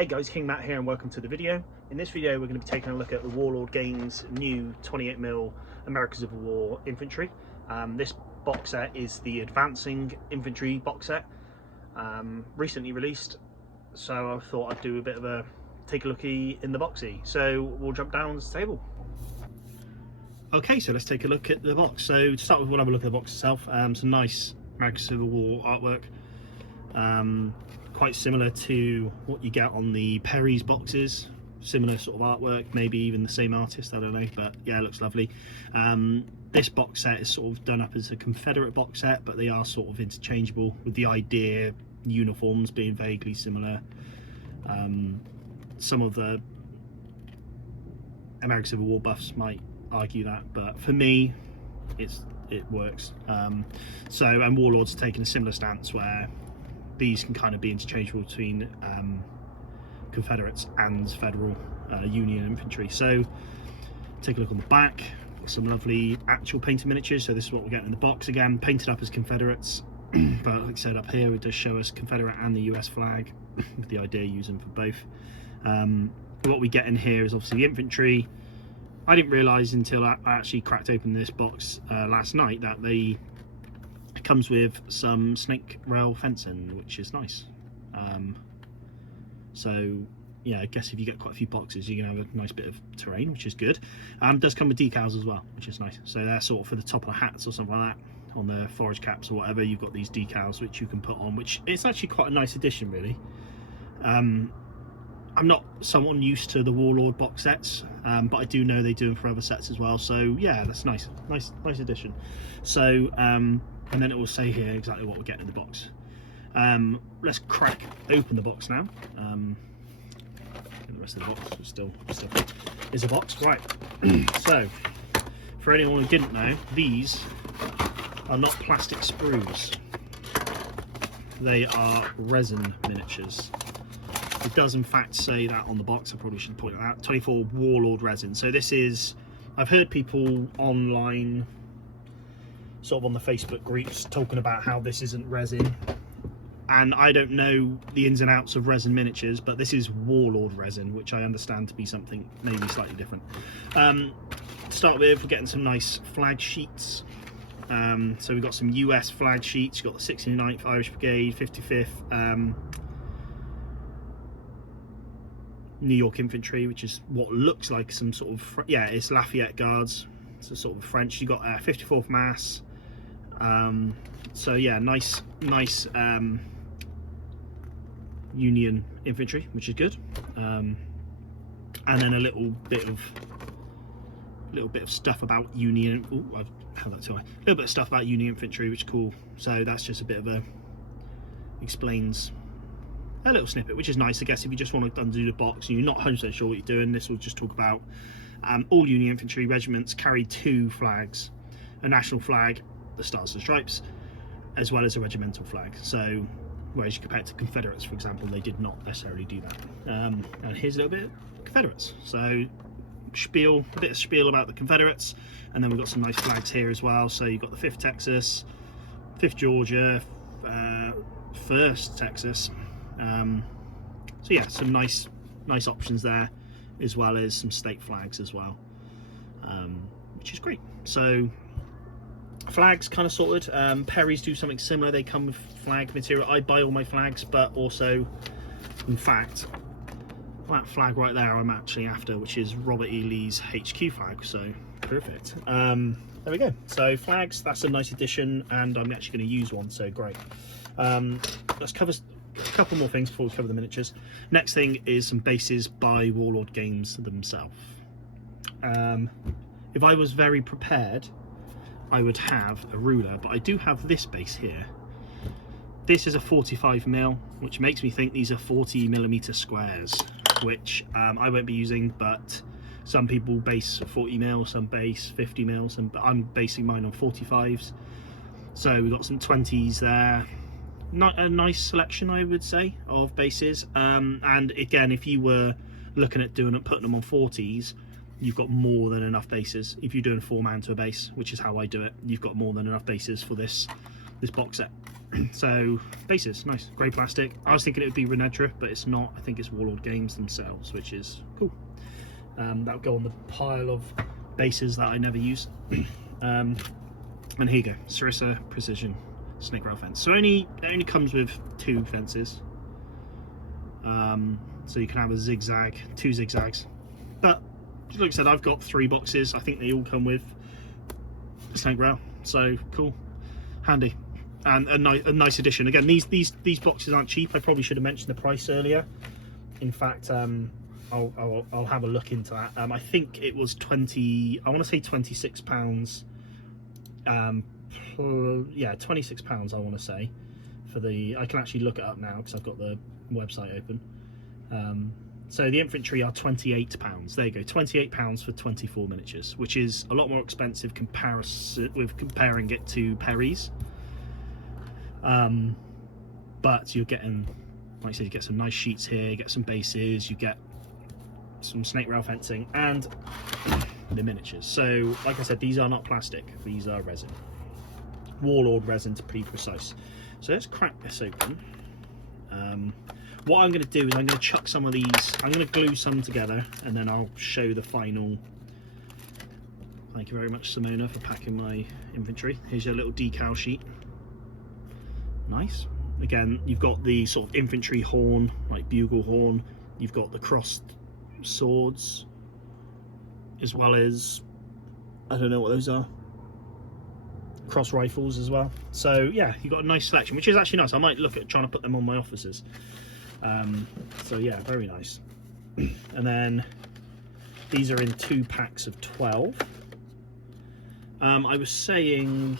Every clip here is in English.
Hey guys, King Matt here and welcome to the video. In this video we're going to be taking a look at the Warlord Games new 28mm American Civil War Infantry. This box set is the Advancing Infantry box set, recently released, so I thought I'd do a bit of a take a looky in the boxy. So we'll jump down on the table. Okay, so let's take a look at the box. So to start with, we'll have a look at the box itself. Some nice American Civil War artwork. Quite similar to what you get on the Perry's boxes, similar sort of artwork, maybe even the same artist, I don't know, but yeah, it looks lovely. This box set is sort of done up as a Confederate box set, but they are sort of interchangeable, with the idea uniforms being vaguely similar. Some of the American Civil War buffs might argue that, but for me it works. And Warlord's taken a similar stance where these can kind of be interchangeable between Confederates and Federal Union infantry. So take a look on the back, some lovely actual painted miniatures. So this is what we're getting in the box, again painted up as Confederates, but like I said, up here it does show us Confederate and the US flag, with the idea using for both. What we get in here is obviously the infantry. I didn't realise until I actually cracked open this box last night that it comes with some snake rail fencing, which is nice. So yeah, I guess if you get quite a few boxes, you're gonna have a nice bit of terrain, which is good. It does come with decals as well, which is nice. So they're sort of for the top of the hats or something like that, on the forage caps or whatever. You've got these decals which you can put on, which it's actually quite a nice addition, really. I'm not someone used to the Warlord box sets, but I do know they do them for other sets as well. So yeah, that's nice addition. So and then it will say here exactly what we're getting in the box. Let's crack open the box now. The rest of the box still is a box, right? So for anyone who didn't know, these are not plastic sprues, they are resin miniatures. It does in fact say that on the box. I probably should point it out. 24 Warlord resin. So this is, I've heard people online, sort of on the Facebook groups, talking about how this isn't resin, and I don't know the ins and outs of resin miniatures, but this is Warlord resin, which I understand to be something maybe slightly different. To start with, we're getting some nice flag sheets. So we've got some US flag sheets. You've got the 69th Irish Brigade, 55th New York Infantry, which is what looks like some sort of, yeah, it's Lafayette Guards, it's a sort of French. You got 54th Mass. So yeah, nice Union infantry, which is good. And then a little bit of stuff about Union. Oh, I've had that sorry. A little bit of stuff about Union infantry, which is cool. So that's just a bit of a explains a little snippet, which is nice, I guess, if you just want to undo the box and you're not 100% sure what you're doing. This will just talk about all Union infantry regiments carry 2 flags: a national flag, the Stars and Stripes, as well as a regimental flag. So whereas you compare it to Confederates, for example, they did not necessarily do that. And here's a little bit of Confederates. So a bit of spiel about the Confederates, and then we've got some nice flags here as well. So you've got the 5th Texas, 5th Georgia, 1st Texas. So yeah, some nice options there, as well as some state flags as well, which is great. So flags kind of sorted. Perry's do something similar. They come with flag material. I buy all my flags, but also, in fact, that flag right there I'm actually after, which is Robert E. Lee's HQ flag. So perfect. There we go. So flags, that's a nice addition, and I'm actually going to use one, so great. Let's cover a couple more things before we cover the miniatures. Next thing is some bases by Warlord Games themselves. If I was very prepared, I would have a ruler, but I do have this base here. This is a 45mm, which makes me think these are 40mm squares, which I won't be using, but some people base 40mm, some base 50mm, but I'm basing mine on 45s. So we've got some 20s there. Not a nice selection, I would say, of bases. And again, if you were looking at putting them on 40s, you've got more than enough bases. If you're doing 4-man to a base, which is how I do it, you've got more than enough bases for this this box set. So bases, nice, grey plastic. I was thinking it would be Renetra, but it's not. I think it's Warlord Games themselves, which is cool. That'll go on the pile of bases that I never use. And here you go, Sarissa Precision Snake Rail Fence. So it only comes with 2 fences. So you can have a zigzag, 2 zigzags. But like I said, I've got 3 boxes. I think they all come with snake rail. So cool, handy. And a nice addition. Again, these boxes aren't cheap. I probably should have mentioned the price earlier. In fact, I'll have a look into that. I think it was I want to say £26. Yeah, £26. I want to say for the. I can actually look it up now because I've got the website open. So the infantry are £28. There you go, £28 for 24 miniatures, which is a lot more expensive comparing it to Perry's. But you're getting, like I said, you get some nice sheets here, you get some bases, you get some snake rail fencing, and the miniatures. So, like I said, these are not plastic, these are resin. Warlord resin to be precise. So let's crack this open. What I'm going to do is I'm going to chuck some of these, I'm going to glue some together, and then I'll show the final. Thank you very much, Simona, for packing my infantry. Here's your little decal sheet. Nice. Again, you've got the sort of infantry horn, like bugle horn. You've got the crossed swords, as well as, I don't know what those are, cross rifles as well. So yeah, you've got a nice selection, which is actually nice. I might look at trying to put them on my officers. So yeah, very nice. And then these are in 2 packs of 12. I was saying,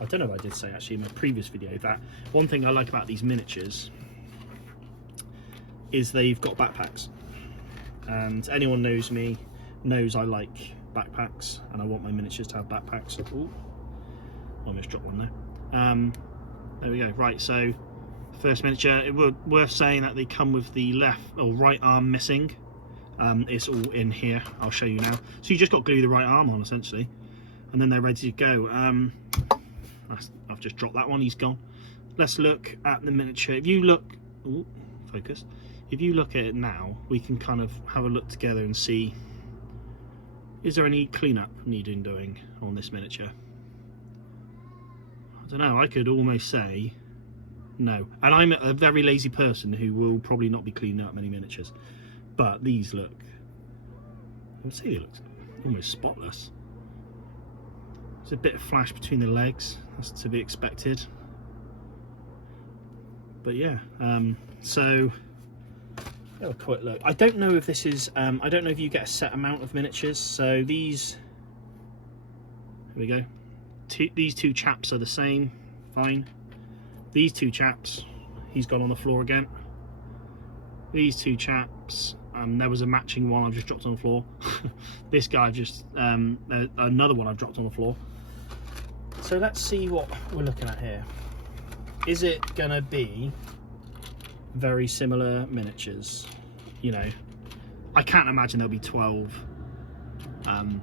I don't know if I did say actually in my previous video, that one thing I like about these miniatures is they've got backpacks. And anyone knows me knows I like backpacks, and I want my miniatures to have backpacks. Ooh, almost dropped one there. There we go. Right, so first miniature, it would worth saying that they come with the left or right arm missing. It's all in here. I'll show you now. So you just got to glue the right arm on essentially, and then they're ready to go. I've just dropped that one, he's gone. Let's look at the miniature. If you look, ooh, focus. If you look at it now, we can kind of have a look together and see, is there any cleanup needing doing on this miniature? I don't know, I could almost say no. And I'm a very lazy person who will probably not be cleaning up many miniatures. But these look, I would say they look almost spotless. There's a bit of flash between the legs, that's to be expected. But yeah, so have a quick look. I don't know if this is, I don't know if you get a set amount of miniatures. So these, here we go. These 2 chaps are the same, fine. These 2 chaps, he's gone on the floor again. These 2 chaps, there was a matching one I've just dropped on the floor. This guy I've just, another one I've dropped on the floor. So let's see what we're looking at here. Is it gonna be very similar miniatures? You know, I can't imagine there'll be 12. Can't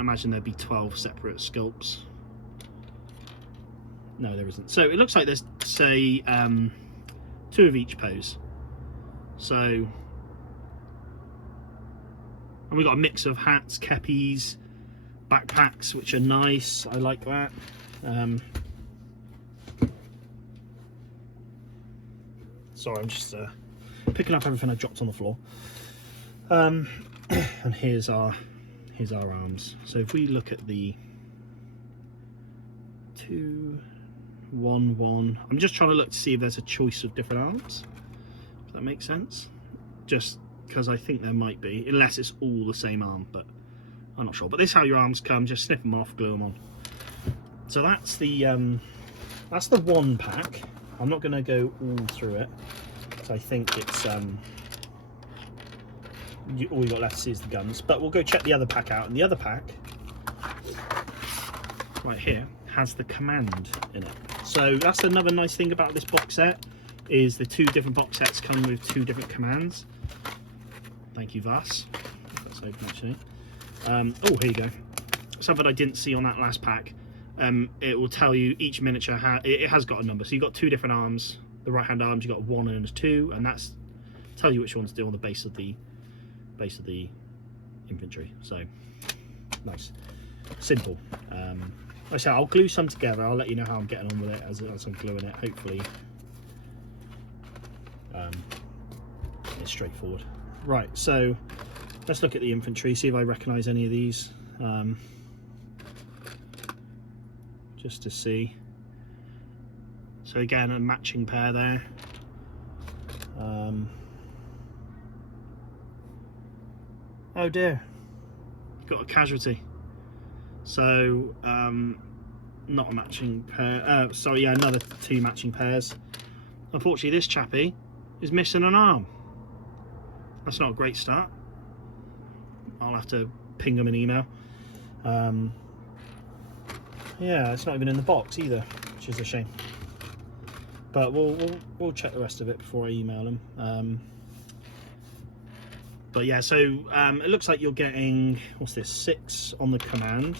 imagine there'd be 12 separate sculpts. No, there isn't. So it looks like there's, say, 2 of each pose. So, and we've got a mix of hats, kepis, backpacks, which are nice. I like that. Sorry, I'm just picking up everything I dropped on the floor. And here's our arms. So if we look at the 2, 1, 1, I'm just trying to look to see if there's a choice of different arms, if that makes sense, just because I think there might be, unless it's all the same arm, but I'm not sure. But this is how your arms come, just snip them off, glue them on. So that's the 1 pack. I'm not going to go all through it, so I think it's all you got left is the guns, but we'll go check the other pack out. And the other pack right here has the command in it. So that's another nice thing about this box set, is the 2 different box sets come with 2 different commands. Thank you, Vas. That's open actually. Oh, here you go. something I didn't see on that last pack. It will tell you each miniature it has got a number. So you've got 2 different arms. The right hand arms, you've got 1 and 2, and that's tell you which one to do on the base of the infantry. So nice, simple. Like I said, I'll glue some together. I'll let you know how I'm getting on with it as I'm gluing it. Hopefully it's straightforward. Right, so let's look at the infantry, see if I recognise any of these, just to see. So again, a matching pair there. Oh dear, got a casualty. So not a matching pair. Sorry, yeah, another 2 matching pairs. Unfortunately, this chappie is missing an arm. That's not a great start. I'll have to ping them an email. Yeah, it's not even in the box either, which is a shame. But we'll check the rest of it before I email them. But yeah, so it looks like you're getting, what's this, 6 on the command.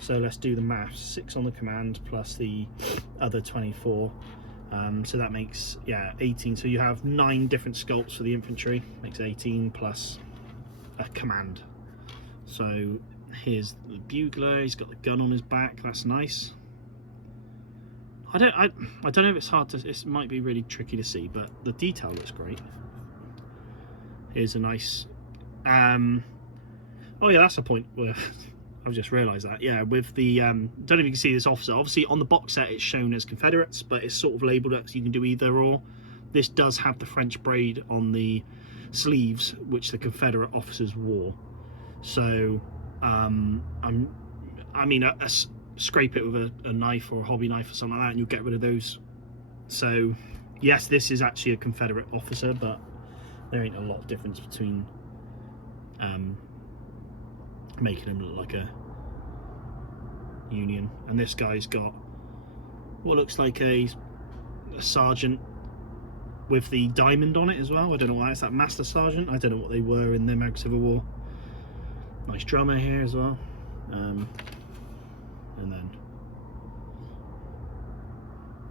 So let's do the maths. 6 on the command plus the other 24. So that makes, yeah, 18. So you have 9 different sculpts for the infantry. Makes 18 plus a command. So here's the bugler. He's got the gun on his back. That's nice. I don't know if it's hard to. It might be really tricky to see, but the detail looks great. Here's a nice. Oh yeah, that's a point where I've just realised that. Yeah, with the don't know if you can see this officer. Obviously, on the box set, it's shown as Confederates, but it's sort of labelled up so you can do either or. This does have the French braid on the sleeves, which the Confederate officers wore. So, I mean, scrape it with a knife or a hobby knife or something like that, and you'll get rid of those. So, yes, this is actually a Confederate officer, but there ain't a lot of difference between making him look like a Union. And this guy's got what looks like a sergeant with the diamond on it as well. I don't know why it's that Master Sergeant. I don't know what they were in the American Civil War. Nice drummer here as well. And then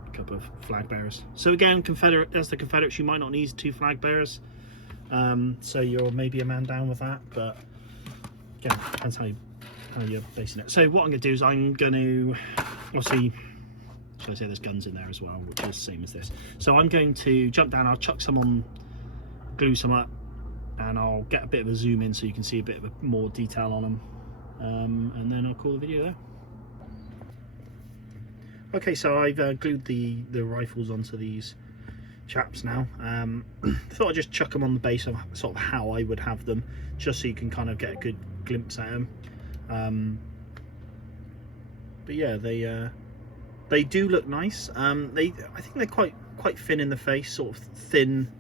a couple of flag bearers. So again, Confederate, as the Confederates, you might not need 2 flag bearers. So you're maybe a man down with that, but again, depends how you're basing it. So what I'm going to do is I'm going to, obviously, should I say there's guns in there as well, which is the same as this. So I'm going to jump down, I'll chuck some on, glue some up, and I'll get a bit of a zoom in so you can see a bit of more detail on them, and then I'll call the video there. Okay, so I've glued the rifles onto these chaps now. Thought I'd just chuck them on the base of sort of how I would have them, just so you can kind of get a good glimpse at them. But yeah, they do look nice. I think they're quite thin in the face, sort of thin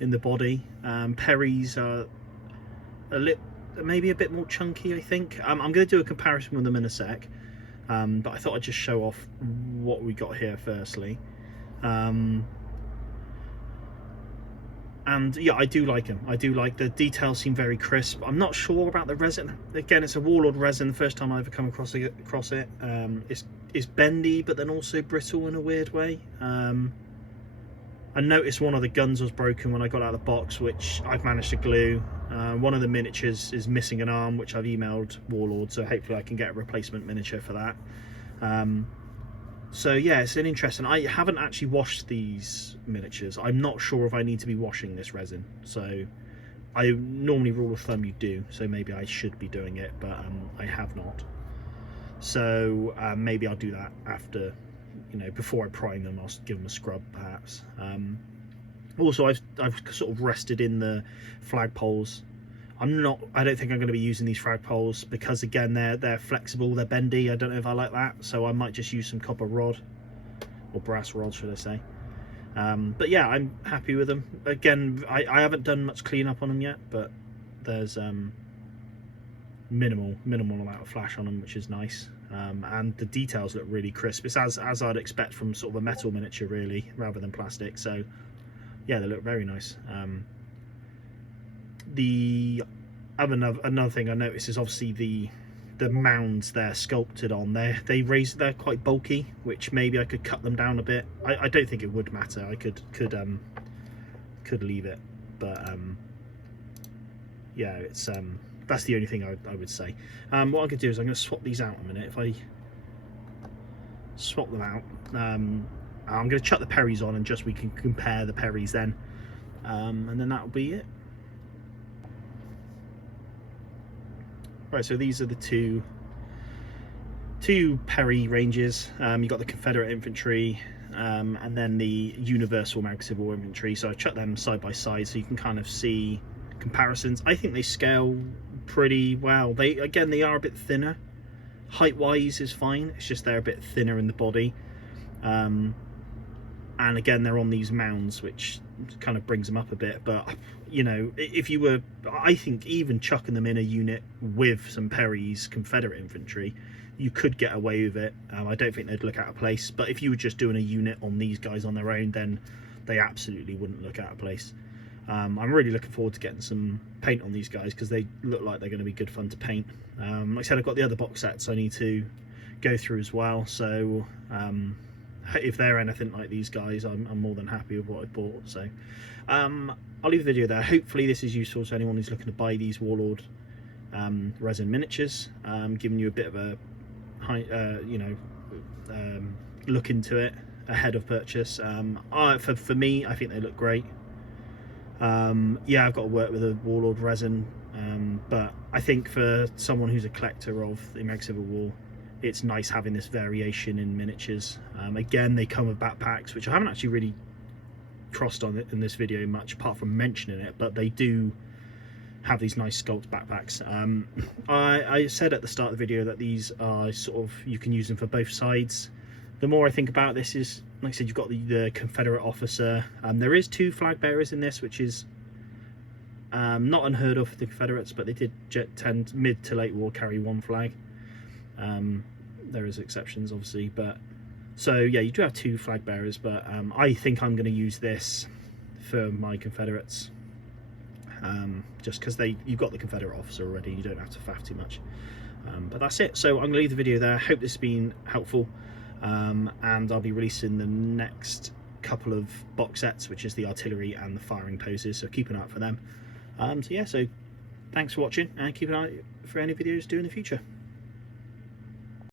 in the body. Perry's are maybe a bit more chunky, I think. I'm going to do a comparison with them in a sec, but I thought I'd just show off what we got here firstly. And yeah, I do like them. I do like the details, seem very crisp. I'm not sure about the resin. Again, it's a Warlord resin, the first time I ever come across it. It's bendy, but then also brittle in a weird way. I noticed one of the guns was broken when I got out of the box, which I've managed to glue. One of the miniatures is missing an arm, which I've emailed Warlord, so hopefully I can get a replacement miniature for that. So yeah, it's an interesting. I haven't actually washed these miniatures. I'm not sure if I need to be washing this resin. So I normally, rule of thumb, you do. So maybe I should be doing it, but I have not. So maybe I'll do that after, before I prime them. I'll give them a scrub perhaps. Also, I've sort of rested in the flagpoles. I don't think I'm going to be using these flagpoles because again they're flexible, they're bendy. I don't know if I like that, so I might just use some copper rod or brass rod, should I say. But yeah, I'm happy with them. Again, I haven't done much cleanup on them yet, but there's minimal amount of flash on them, which is nice. And the details look really crisp. It's as I'd expect from sort of a metal miniature, really, rather than plastic. So yeah, they look very nice. Another thing I noticed is obviously the mounds they're sculpted on, they're quite bulky, which maybe I could cut them down a bit. I don't think it would matter. I could leave it, but yeah, it's that's the only thing I would say. What I'm going to do is I'm going to swap these out a minute. If I swap them out, I'm going to chuck the Perrys on, and just we can compare the Perrys then, and then that'll be it. Right, so these are the two Perry ranges. You've got the Confederate infantry, and then the Universal American Civil War infantry. So I chucked them side by side so you can kind of see comparisons. I think they scale pretty well. They are a bit thinner. Height wise is fine, it's just they're a bit thinner in the body. And again, they're on these mounds, which kind of brings them up a bit. But you know, if you were, I think even chucking them in a unit with some Perry's Confederate infantry, you could get away with it. I don't think they'd look out of place. But if you were just doing a unit on these guys on their own, then they absolutely wouldn't look out of place. I'm really looking forward to getting some paint on these guys, because they look like they're going to be good fun to paint. Like I said, I've got the other box sets I need to go through as well, so if they're anything like these guys, I'm more than happy with what I bought. So I'll leave the video there. Hopefully this is useful to anyone who's looking to buy these Warlord resin miniatures, giving you a bit of a look into it ahead of purchase. For me, I think they look great. Yeah, I've got to work with a Warlord resin, but I think for someone who's a collector of the American Civil War, it's nice having this variation in miniatures. Again, they come with backpacks, which I haven't actually really crossed on it in this video much, apart from mentioning it, but they do have these nice sculpt backpacks. I said at the start of the video that these are sort of, you can use them for both sides. The more I think about this, is like I said, you've got the Confederate officer. There is 2 flag bearers in this, which is not unheard of for the Confederates, but they did tend mid to late war carry 1 flag. There is exceptions obviously, but so yeah, you do have 2 flag bearers, but I think I'm going to use this for my Confederates, just because you've got the Confederate officer already, you don't have to faff too much. But that's it. So I'm going to leave the video there. Hope this has been helpful, and I'll be releasing the next couple of box sets, which is the artillery and the firing poses, so keep an eye out for them. So yeah, so thanks for watching, and keep an eye for any videos due in the future.